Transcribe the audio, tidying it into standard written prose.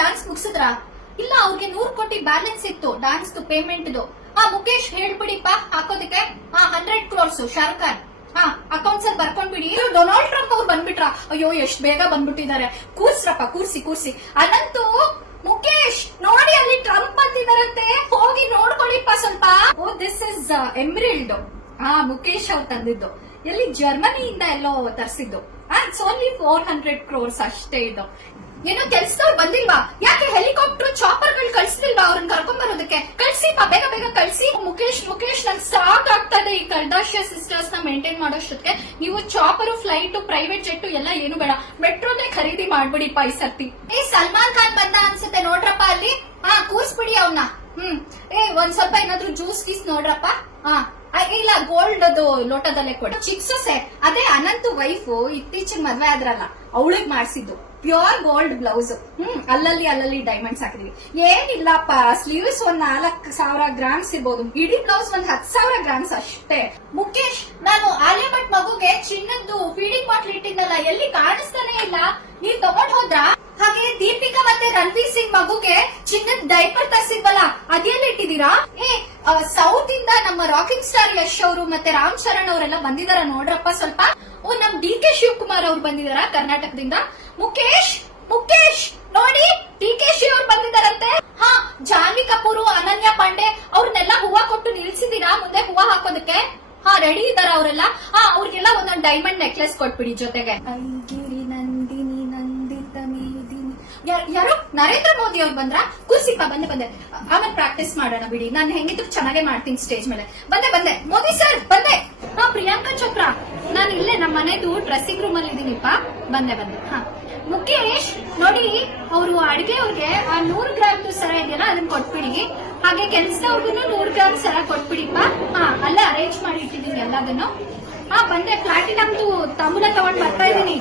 Dance ಮುಗಿಸಿದ್ರ? ಇಲ್ಲ, ಅವ್ರಿಗೆ 100 ಕೋಟಿ ಬ್ಯಾಲೆನ್ಸ್ ಇತ್ತು ಡಾನ್ಸ್ ಪೇಮೆಂಟ್. ಮುಖೇಶ್ ಹೇಳ್ಬಿಡಿಪ್ಪ ಹಾಕೋದಕ್ಕೆ 100 crores ಶಾರುಖ್ ಖಾನ್ ಅಕೌಂಟ್ಸ್ ಅಲ್ಲಿ ಬರ್ಕೊಂಡ್ಬಿಡಿ. ಡೊನಾಲ್ಡ್ ಟ್ರಂಪ್ ಅವ್ರು ಬಂದ್ಬಿಟ್ರ? ಅಯ್ಯೋ ಎಷ್ಟ್ ಬೇಗ ಬಂದ್ಬಿಟ್ಟಿದ್ದಾರೆ. ಕೂರ್ಸ್ರಪ್ಪ, ಕೂರ್ಸಿ. ಅನಂತು, ಮುಖೇಶ್ ನೋಡಿ ಅಲ್ಲಿ ಟ್ರಂಪ್ ಬಂದಿದಾರಂತೆ, ಹೋಗಿ ನೋಡ್ಕೊಳ್ಳಿಪ್ಪ ಸ್ವಲ್ಪ. This is ಎಮ್ರಿಲ್ಡ್. ಮುಖೇಶ್ ಅವ್ರು ತಂದಿದ್ದು ಎಲ್ಲಿ ಜರ್ಮನಿಯಿಂದ ಎಲ್ಲೋ ತರಿಸಿದ್ದು. ಇಟ್ಸ್ ಓನ್ಲಿ 400 crores ಅಷ್ಟೇ. ಇದು ಏನೋ ಕೆಲ್ಸದವ್ರು ಬಂದಿಲ್ವಾ? ಯಾಕೆ ಹೆಲಿಕಾಪ್ಟರ್ ಚಾಪರ್ ಗಳು ಕಳ್ಸಿಲ್ವಾ ಅವ್ರನ್ನ ಕರ್ಕೊಂಡ್ ಬರೋದಕ್ಕೆ? ಕಳ್ಸಿಪ್ಪ, ಬೇಗ ಕಳ್ಸಿ. ಮುಖೇಶ್ ನನ್ ಸಾಕಾಗ್ತದೆ ಈ ಕರ್ದಾಶಿಯಾ ಸಿಸ್ಟರ್ಸ್ ನ ಮೇಂಟೈನ್ ಮಾಡೋಷ್ಟೊತ್ತಿಗೆ. ನೀವು ಚಾಪರ್, ಫ್ಲೈಟ್, ಪ್ರೈವೇಟ್ ಜೆಟ್ ಎಲ್ಲ ಏನು ಬೇಡ, ಮೆಟ್ರೋನೇ ಖರೀದಿ ಮಾಡ್ಬಿಡಿಪ್ಪ ಈ ಸರ್ತಿ. ಸಲ್ಮಾನ್ ಖಾನ್ ಬಂದ ಅನ್ಸುತ್ತೆ ನೋಡ್ರಪ್ಪ ಅಲ್ಲಿ. ಕೂರ್ಸ್ಬಿಡಿ ಅವನ್ನ. ಒಂದ್ ಸ್ವಲ್ಪ ಏನಾದ್ರು ಜ್ಯೂಸ್ ಗೀಸ್ ನೋಡ್ರಪ್ಪ. ಇಲ್ಲ, ಗೋಲ್ಡ್ ಅದು ಲೋಟದಲ್ಲೇ ಕೊಡ. ಚಿಕ್ಸೊಸೆ ಅದೇ ಅನಂತು ವೈಫ್ ಇತ್ತೀಚೆಗೆ ಮದ್ವೆ ಆದ್ರಲ್ಲ, ಅವಳಿಗೆ ಮಾಡ್ಸಿದ್ದು ಪ್ಯೂರ್ ಗೋಲ್ಡ್ ಬ್ಲೌಸ್. ಅಲ್ಲಲ್ಲಿ ಡೈಮಂಡ್ಸ್ ಹಾಕಿದೀವಿ. ಏನಿಲ್ಲಪ್ಪ, ಸ್ಲೀವ್ಸ್ ಒಂದ್ 4,000 ಗ್ರಾಮ್ಸ್ ಇರ್ಬೋದು, ಇಡೀ ಬ್ಲೌಸ್ ಒಂದ್ 10,000 ಗ್ರಾಮ್ಸ್ ಅಷ್ಟೇ. ಮುಖೇಶ್, ನಾನು ಆಲಿಯಾ ಭಟ್ ಮಗುಗೆ ಚಿನ್ನದ್ದು ಫೀಡಿಂಗ್ ಬಾಟ್ಲ್ ಇಟ್ಟಿದ್ದಲ್ಲ, ಎಲ್ಲಿ ಕಾಣಿಸ್ತಾನೆ ಇಲ್ಲ. ನೀವ್ ತಗೊಂಡ್ ಹೋದ್ರಾ? ಹಾಗೆ ದೀಪಿಕಾ ಮತ್ತೆ ರಣವೀರ್ ಸಿಂಗ್ ಮಗುಗೆ ಚಿನ್ನದ ಡೈಪರ್ ತರಿಸಿದ್ವಲ್ಲ, ಅದೆಲ್ಲ ಇಟ್ಟಿದ್ದೀರಾ? ಸೌತ್ ಇಂದ ನಮ್ಮ ರಾಕಿಂಗ್ ಸ್ಟಾರ್ ಯಶ್ ಅವರು ಮತ್ತೆ ರಾಮ್ ಚರಣ್ ಅವರೆಲ್ಲ ಬಂದಿದಾರ ನೋಡ್ರಪ್ಪ ಸ್ವಲ್ಪ. ನಮ್ DK ಶಿವಕುಮಾರ್ ಅವ್ರು ಬಂದಿದಾರ ಕರ್ನಾಟಕದಿಂದ. ಮುಖೇಶ್ ನೋಡಿ, DK ಶಿವ್ ಅವ್ರು ಬಂದಿದಾರಂತೆ. ಜಾನ್ವಿ ಕಪೂರ್, ಅನನ್ಯ ಪಾಂಡೆ ಅವ್ರನ್ನೆಲ್ಲ ಹೂವ ಕೊಟ್ಟು ನಿಲ್ಸಿದೀರಾ ಮುಂದೆ ಹೂವ ಹಾಕೋದಕ್ಕೆ? ರೆಡಿ ಇದಾರ ಅವರೆಲ್ಲ. ಅವ್ರಿಗೆಲ್ಲ ಒಂದೊಂದು ಡೈಮಂಡ್ ನೆಕ್ಲೆಸ್ ಕೊಟ್ಬಿಡಿ ಜೊತೆಗೆ. ನಂದಿನಿ ನಂದಿತ ಮೇದಿನಿ. ಯಾರು? ನರೇಂದ್ರ ಮೋದಿ ಅವ್ರು ಬಂದ್ರ? ಕೂರ್ಸಿಪ್ಪ, ಬಂದೆ. ಆಮೇಲೆ ಪ್ರಾಕ್ಟೀಸ್ ಮಾಡೋಣ ಬಿಡಿ. ನಾನು ಹೆಂಗಿದ್ರು ಚೆನ್ನಾಗೇ ಮಾಡ್ತೀನಿ ಸ್ಟೇಜ್ ಮೇಲೆ. ಬಂದೆ. ಮೋದಿ ಸರ್ ಬಂದೆ. ಪ್ರಿಯಾಂಕಾ ಚೋಪ್ರಾ, ನಾನು ಇಲ್ಲೇ ನಮ್ಮ ಮನೆದು ಡ್ರೆಸ್ಸಿಂಗ್ ರೂಮ್ ಅಲ್ಲಿ ಇದೀನಿಪ್ಪ. ಬಂದೆ. ಮುಖೇಶ್ ನೋಡಿ, ಅವರು ಅಡಿಗೆ ಅವ್ರಿಗೆ 100 ಗ್ರಾಮ್ ಸರ ಇದೆಯಲ್ಲ, ಅದನ್ನ ಕೊಟ್ಬಿಡಿ. ಹಾಗೆ ಕೆಲ್ಸದವ್ರಿಗೂ 100 ಗ್ರಾಮ್ ಸರ ಕೊಟ್ಬಿಡಿಪ್ಪ. ಅಲ್ಲೇ ಅರೇಂಜ್ ಮಾಡಿ ಇಟ್ಟಿದ್ದೀನಿ ಎಲ್ಲದನ್ನು. ಬಂದೆ. ಪ್ಲಾಟಿನಮ್ದು ತಾಂಬೂಲ ತಗೊಂಡ್ ಬರ್ತಾ ಇದೀನಿ.